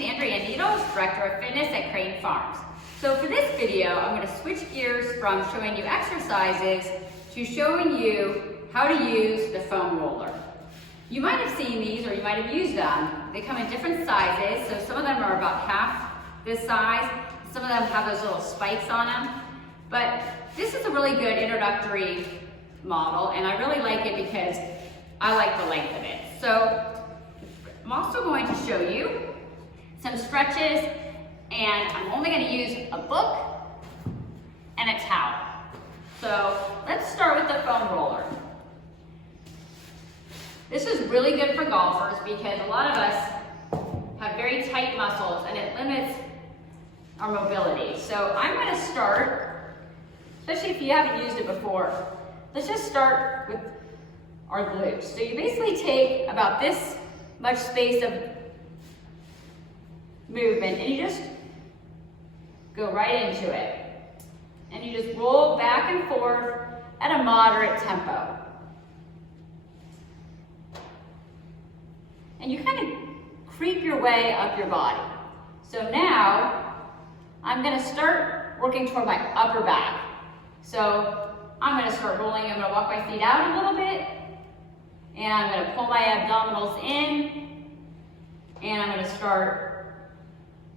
Andrea, Director of Fitness at Crane Farms. So for this video, I'm going to switch gears from showing you exercises to showing you how to use the foam roller. You might have seen these or you might have used them. They come in different sizes, so some of them are about half this size. Some of them have those little spikes on them. But this is a really good introductory model, and I really like it because I like the length of it. So I'm also going to show you some stretches, and I'm only going to use a book and a towel. So let's start with the foam roller. This is really good for golfers because a lot of us have very tight muscles and it limits our mobility. So I'm going to start, especially if you haven't used it before, let's just start with our glutes. So you basically take about this much space of movement and you just go right into it. And you just roll back and forth at a moderate tempo. And you kind of creep your way up your body. So now, I'm gonna start working toward my upper back. So I'm gonna start rolling, I'm gonna walk my feet out a little bit, and I'm gonna pull my abdominals in, and I'm gonna start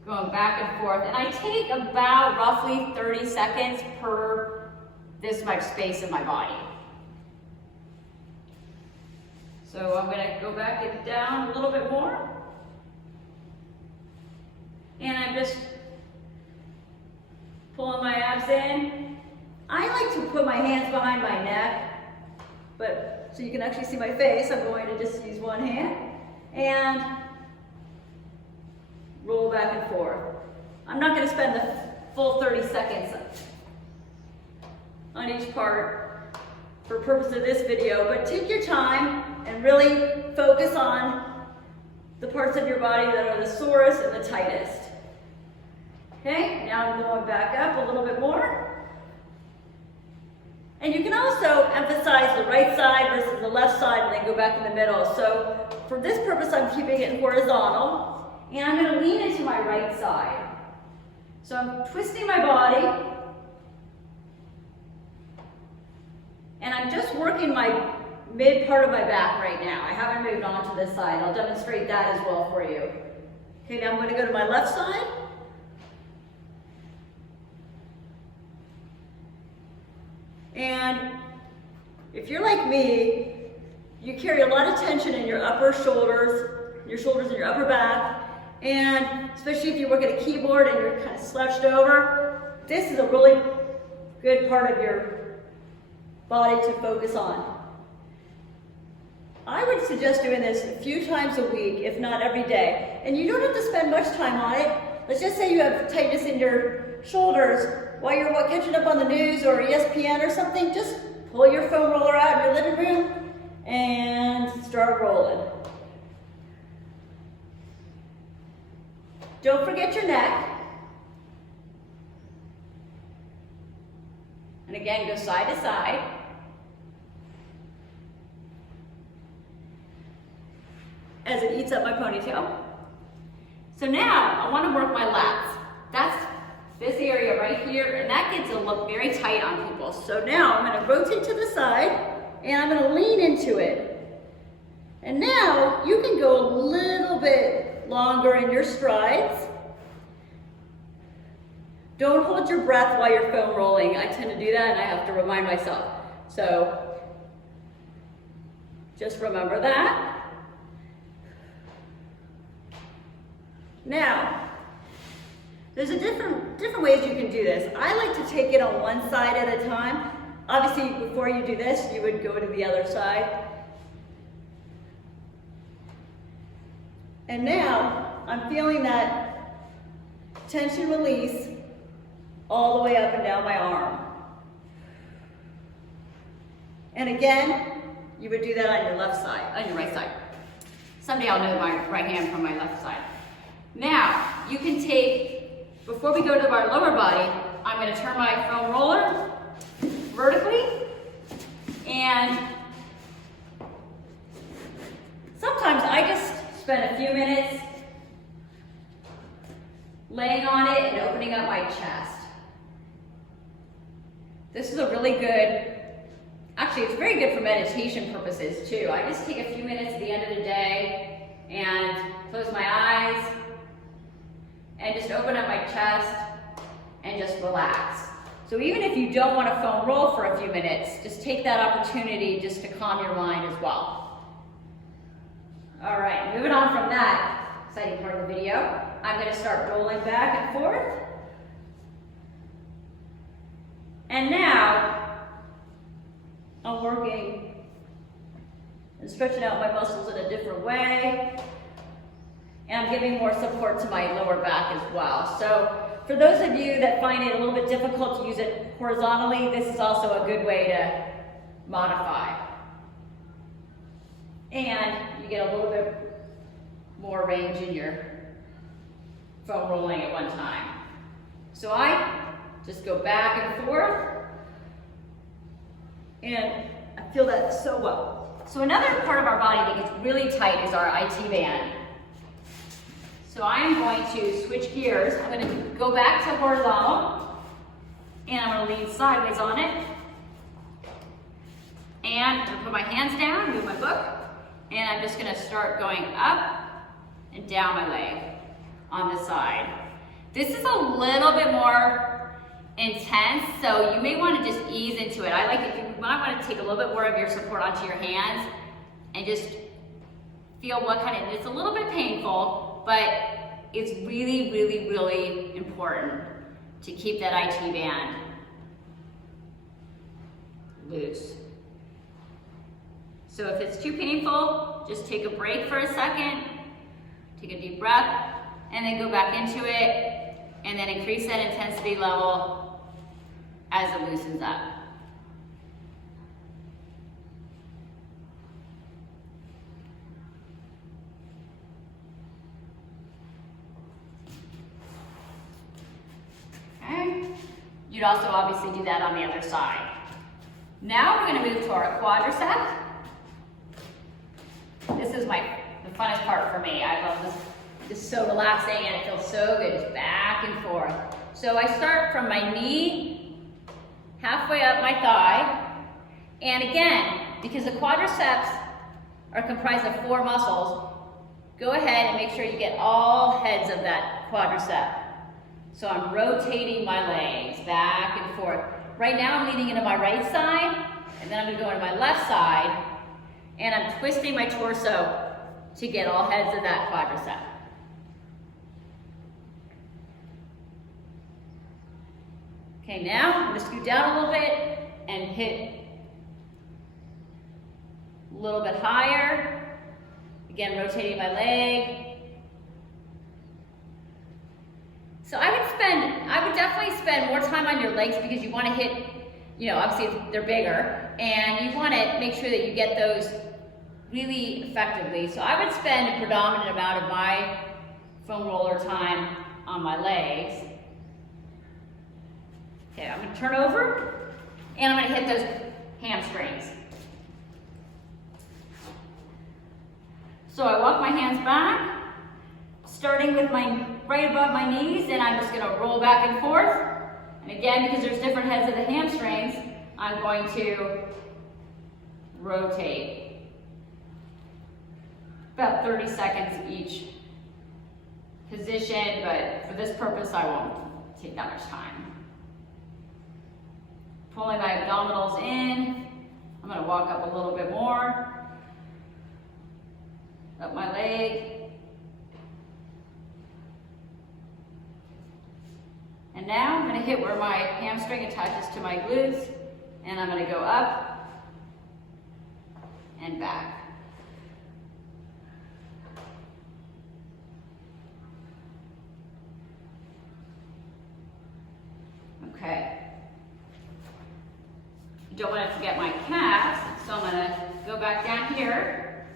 going back and forth. And I take about roughly 30 seconds per this much space in my body. So I'm gonna go back and down a little bit more. And I'm just pulling my abs in. I like to put my hands behind my neck, but so you can actually see my face, I'm going to just use one hand and roll back and forth. I'm not gonna spend the full 30 seconds on each part for purpose of this video, but take your time and really focus on the parts of your body that are the sorest and the tightest. Okay, now I'm going back up a little bit more. And you can also emphasize the right side versus the left side and then go back in the middle. So for this purpose, I'm keeping it horizontal and I'm going to lean into my right side. So I'm twisting my body and I'm just working my mid part of my back right now. I haven't moved on to this side. I'll demonstrate that as well for you. Okay, now I'm going to go to my left side. And if you're like me, you carry a lot of tension in your upper shoulders and your upper back. And especially if you work at a keyboard and you're kind of slouched over, this is a really good part of your body to focus on. I would suggest doing this a few times a week, if not every day. And you don't have to spend much time on it. Let's just say you have tightness in your shoulders while you're catching up on the news or ESPN or something. Just pull your foam roller out in your living room and start rolling. Don't forget your neck. And again, go side to side. As it eats up my ponytail. So now I want to work my lats. That's this area right here, and that gets to look very tight on people. So now I'm going to rotate to the side and I'm going to lean into it. And now you can go a little bit longer in your strides. Don't hold your breath while you're foam rolling. I tend to do that and I have to remind myself. So just remember that. Now, there's different ways you can do this. I like to take it on one side at a time. Obviously, before you do this, you would go to the other side. And now, I'm feeling that tension release all the way up and down my arm. And again, you would do that on your left side, on your right side. Someday I'll know my right hand from my left side. Now, you can take, before we go to our lower body, I'm going to turn my foam roller vertically, and sometimes I just spend a few minutes laying on it and opening up my chest. This is a really good, actually it's very good for meditation purposes too. I just take a few minutes at the end of the day and close my eyes and just open up my chest and just relax. So even if you don't want to foam roll for a few minutes, just take that opportunity just to calm your mind as well. All right, moving on from that exciting part of the video, I'm going to start rolling back and forth. And now, I'm working and stretching out my muscles in a different way. And I'm giving more support to my lower back as well. So for those of you that find it a little bit difficult to use it horizontally, this is also a good way to modify. And you get a little bit more range in your foam rolling at one time. So I just go back and forth, and I feel that so well. So another part of our body that gets really tight is our IT band. So I'm going to switch gears. I'm going to go back to horizontal, and I'm going to lean sideways on it. And I'm going to put my hands down, move my book, and I'm just going to start going up and down my leg on the side. This is a little bit more intense, so you may want to just ease into it. I like it. You might want to take a little bit more of your support onto your hands and just feel what kind of, it's a little bit painful, but it's really, really, really important to keep that IT band loose. So if it's too painful, just take a break for a second, take a deep breath, and then go back into it, and then increase that intensity level as it loosens up. Okay. You'd also obviously do that on the other side. Now we're going to move to our quadricep. This is the funnest part for me. I love this. It's so relaxing and it feels so good. Just back and forth. So I start from my knee, halfway up my thigh. And again, because the quadriceps are comprised of 4 muscles, go ahead and make sure you get all heads of that quadricep. So I'm rotating my legs back and forth. Right now I'm leaning into my right side, and then I'm going to go into my left side, and I'm twisting my torso to get all heads of that quadricep. Okay, now I'm going to scoot down a little bit and hit a little bit higher. Again, rotating my leg. So I would definitely spend more time on your legs because you want to hit, obviously they're bigger, and you want to make sure that you get those really effectively. So I would spend a predominant amount of my foam roller time on my legs. Okay, I'm going to turn over, and I'm going to hit those hamstrings. So I walk my hands back, starting with my right above my knees, and I'm just going to roll back and forth. And again, because there's different heads of the hamstrings, I'm going to rotate. About 30 seconds each position, but for this purpose, I won't take that much time. Pulling my abdominals in. I'm going to walk up a little bit more. Up my leg. And now I'm going to hit where my hamstring attaches to my glutes, and I'm going to go up and back. Okay. You don't want to forget my calves, so I'm going to go back down here.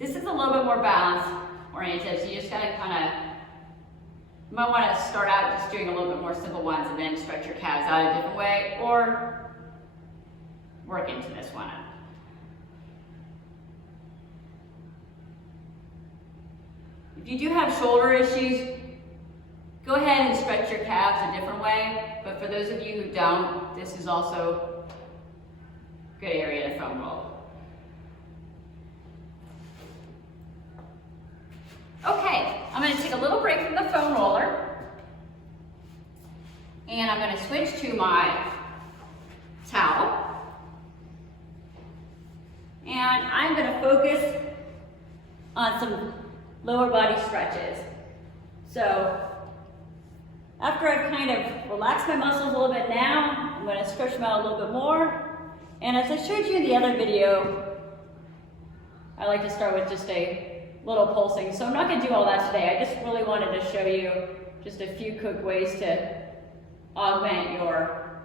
This is a little bit more balance oriented, so you just got to kind of, you might want to start out just doing a little bit more simple ones and then stretch your calves out a different way, or work into this one. If you do have shoulder issues, Go ahead and stretch your calves a different way, but for those of you who don't, this is also a good area to foam roll. Okay, I'm going to take a little break from the foam roller, and I'm going to switch to my towel, and I'm going to focus on some lower body stretches. So after I've kind of relaxed my muscles a little bit now, I'm going to stretch them out a little bit more. And as I showed you in the other video, I like to start with just a little pulsing. So I'm not going to do all that today. I just really wanted to show you just a few quick ways to augment your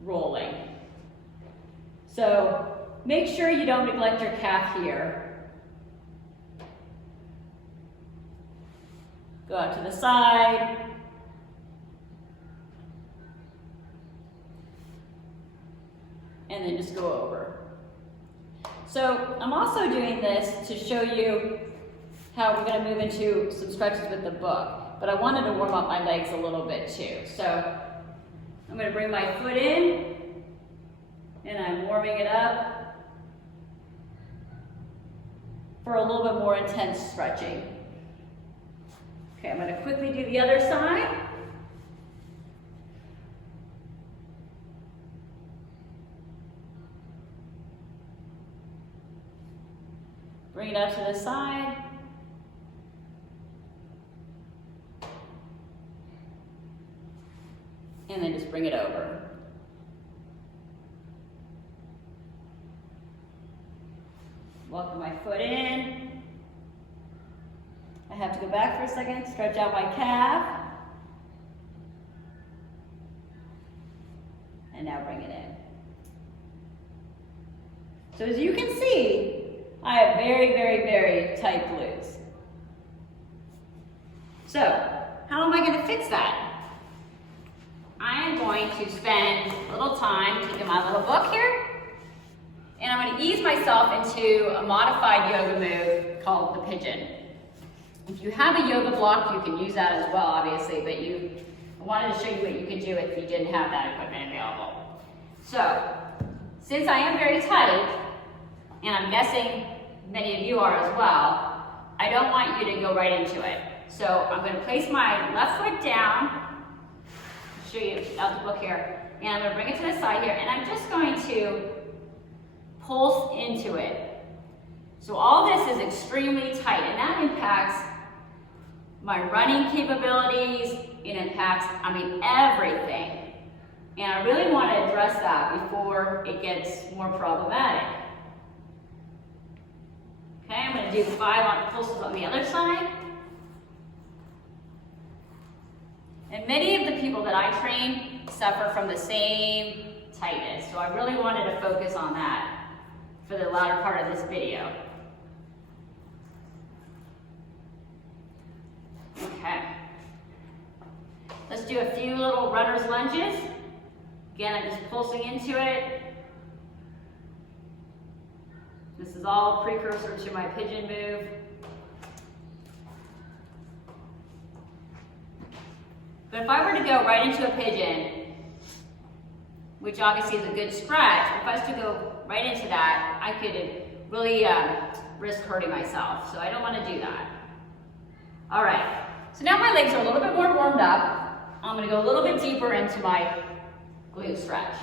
rolling. So make sure you don't neglect your calf here. Go out to the side. And then just go over. So I'm also doing this to show you how we're going to move into some stretches with the book. But I wanted to warm up my legs a little bit too. So I'm going to bring my foot in, and I'm warming it up for a little bit more intense stretching. Okay, I'm going to quickly do the other side. Bring it up to the side. And then just bring it over. Welcome my foot in. I have to go back for a second, stretch out my calf. And now bring it in. So as you can see, I have very, very, very tight glutes. So, how am I going to fix that? I am going to spend a little time taking my little book here, and I'm going to ease myself into a modified yoga move called the pigeon. If you have a yoga block, you can use that as well, obviously, but I wanted to show you what you could do if you didn't have that equipment available. So, since I am very tight, and I'm guessing many of you are as well, I don't want you to go right into it. So I'm going to place my left foot down, I'll show you out the book here, and I'm going to bring it to the side here, and I'm just going to pulse into it. So all this is extremely tight, and that impacts my running capabilities, it impacts, everything. And I really want to address that before it gets more problematic. Okay, I'm going to do 5 pulses on the other side. And many of the people that I train suffer from the same tightness, so I really wanted to focus on that for the latter part of this video. Okay. Let's do a few little runner's lunges. Again, I'm just pulsing into it. This is all a precursor to my pigeon move. But if I were to go right into a pigeon, which obviously is a good stretch, if I was to go right into that, I could really risk hurting myself. So I don't want to do that. All right, so now my legs are a little bit more warmed up. I'm going to go a little bit deeper into my glute stretch.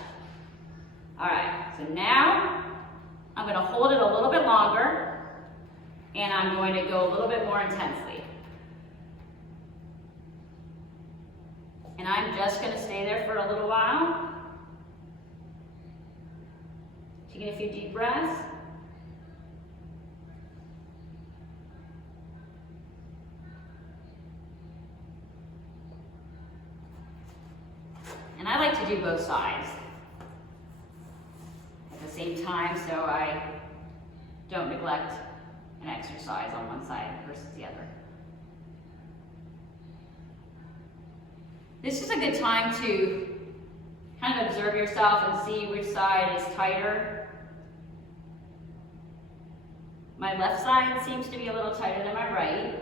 All right, so now I'm going to hold it a little bit longer, and I'm going to go a little bit more intensely. And I'm just going to stay there for a little while. Taking a few deep breaths. And I like to do both sides at the same time, so I don't neglect an exercise on one side versus the other. This is a good time to kind of observe yourself and see which side is tighter. My left side seems to be a little tighter than my right.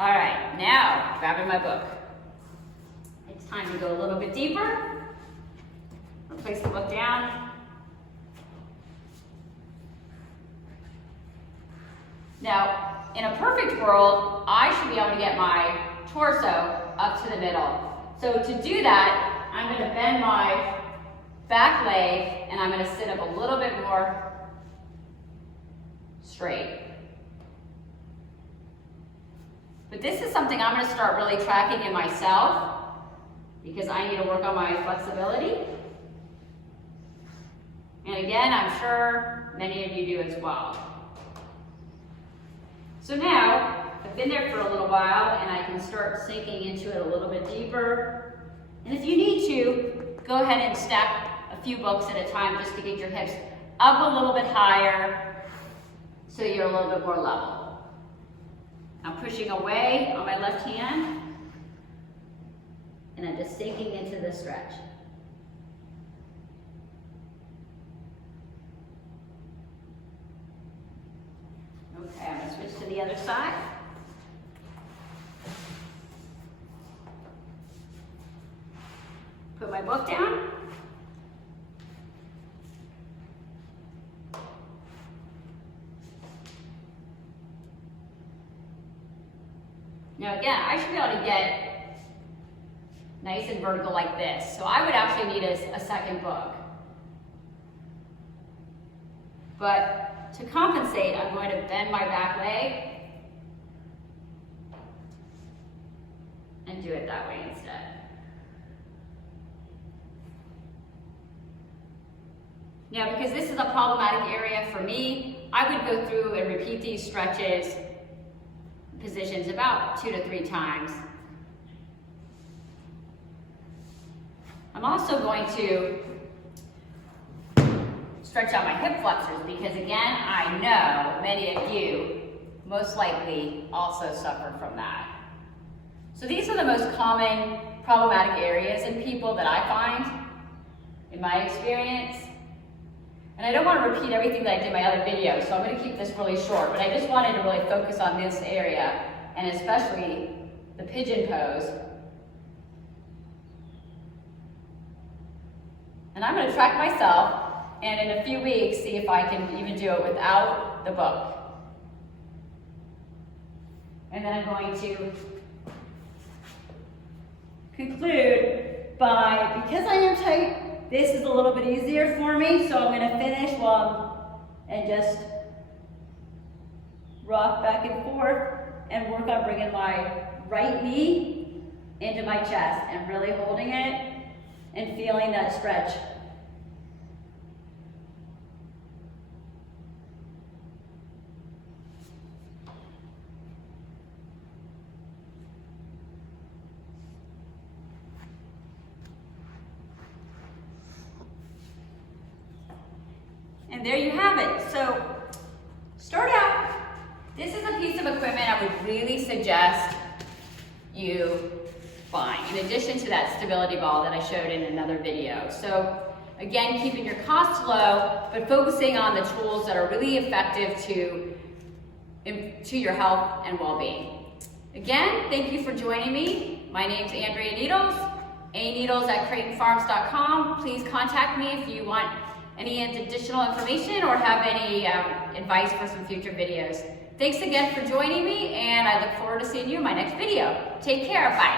All right, now grabbing my book. It's time to go a little bit deeper. I'll place the book down. Now, in a perfect world, I should be able to get my torso up to the middle. So to do that, I'm going to bend my back leg and I'm going to sit up a little bit more straight. But this is something I'm going to start really tracking in myself because I need to work on my flexibility. And again, I'm sure many of you do as well. So now, I've been there for a little while and I can start sinking into it a little bit deeper. And if you need to, go ahead and stack a few books at a time just to get your hips up a little bit higher so you're a little bit more level. I'm pushing away on my left hand and I'm just sinking into the stretch. Okay, I'm going to switch to the other side. Put my book down. Now again, I should be able to get nice and vertical like this. So I would actually need a second book. But to compensate, I'm going to bend my back leg and do it that way instead. Now, because this is a problematic area for me, I would go through and repeat these stretches, positions about 2 to 3 times. I'm also going to stretch out my hip flexors because again, I know many of you most likely also suffer from that. So these are the most common problematic areas in people that I find in my experience. And I don't want to repeat everything that I did in my other videos, so I'm going to keep this really short, but I just wanted to really focus on this area, and especially the pigeon pose. And I'm going to track myself, and in a few weeks, see if I can even do it without the book. And then I'm going to conclude by, because I am tight, this is a little bit easier for me, so I'm going to finish and just rock back and forth and work on bringing my right knee into my chest and really holding it and feeling that stretch. And there you have it. So start out. This is a piece of equipment I would really suggest you buying, in addition to that stability ball that I showed in another video. So again, keeping your costs low, but focusing on the tools that are really effective to your health and well-being. Again, thank you for joining me. My name's Andrea Needles, aneedles@creightonfarms.com. Please contact me if you want any additional information or have any advice for some future videos. Thanks again for joining me, and I look forward to seeing you in my next video. Take care, bye.